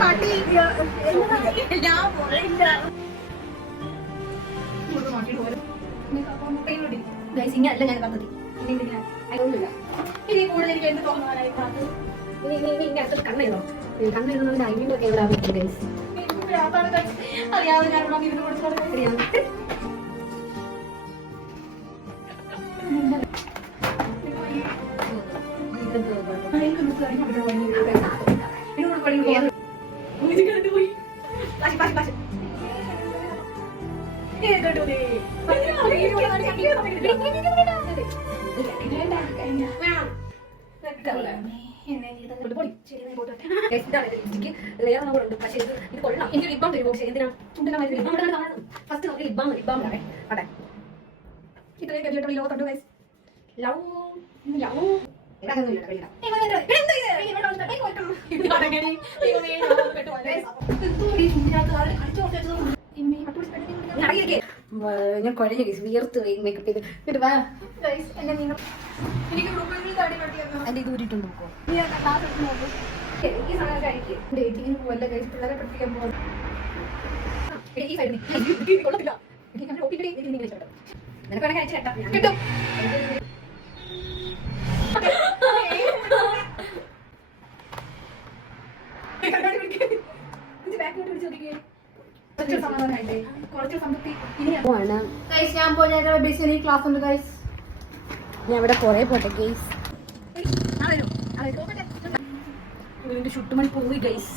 പാട്ടി ഇങ്ങനല്ല ഞാൻ പദ്ധതി അതൊന്നുമില്ല. ഇനി കൂടുതൽ എനിക്ക് എന്ത് തോന്നാനായി ഇനി അടുത്ത കണ്ണെഴുതോ കണ്ണെഴുതുന്നതിന് അയ്യൻ്റെ ഒക്കെ എവിടെ അറിയാതെ ഞാൻ ഇതിന് കൊടുത്തോളൂ അറിയാം. പക്ഷേ ഇത് കൊള്ളാം. എനിക്ക് ലിബാം തരുമോ? പക്ഷേ എന്തിനാ ചുണ്ടിനാ ഫസ്റ്റ് നമുക്ക് ലിബാം അതെ ഇത്രയും കേട്ടിട്ടുള്ള ലോകത്തുണ്ട് ഗൈസ്. ലവ് ലവ് ഞാൻ കുഴഞ്ഞ കേസ് വിയർത്ത് മേക്കപ്പ് ചെയ്ത് എന്റെ ഇത് ഊരിട്ടുണ്ട് നോക്കോ ഈ സാധനം കഴിക്കും ഡേറ്റിങ്ങിന് പോവല്ല കഴിച്ച് പിള്ളേരെ പഠിപ്പിക്കാൻ പോകും. ഈ സൈഡിൽ കൊള്ളത്തില്ല നിനക്ക് വേണമെങ്കിൽ അയച്ചു കേട്ടോ കിട്ടും. ഞാൻ ഇവിടെ കൊറേ പോട്ടെ ഗൈസ്. ഷുട്ടുമണി പോയി ഗൈസ്.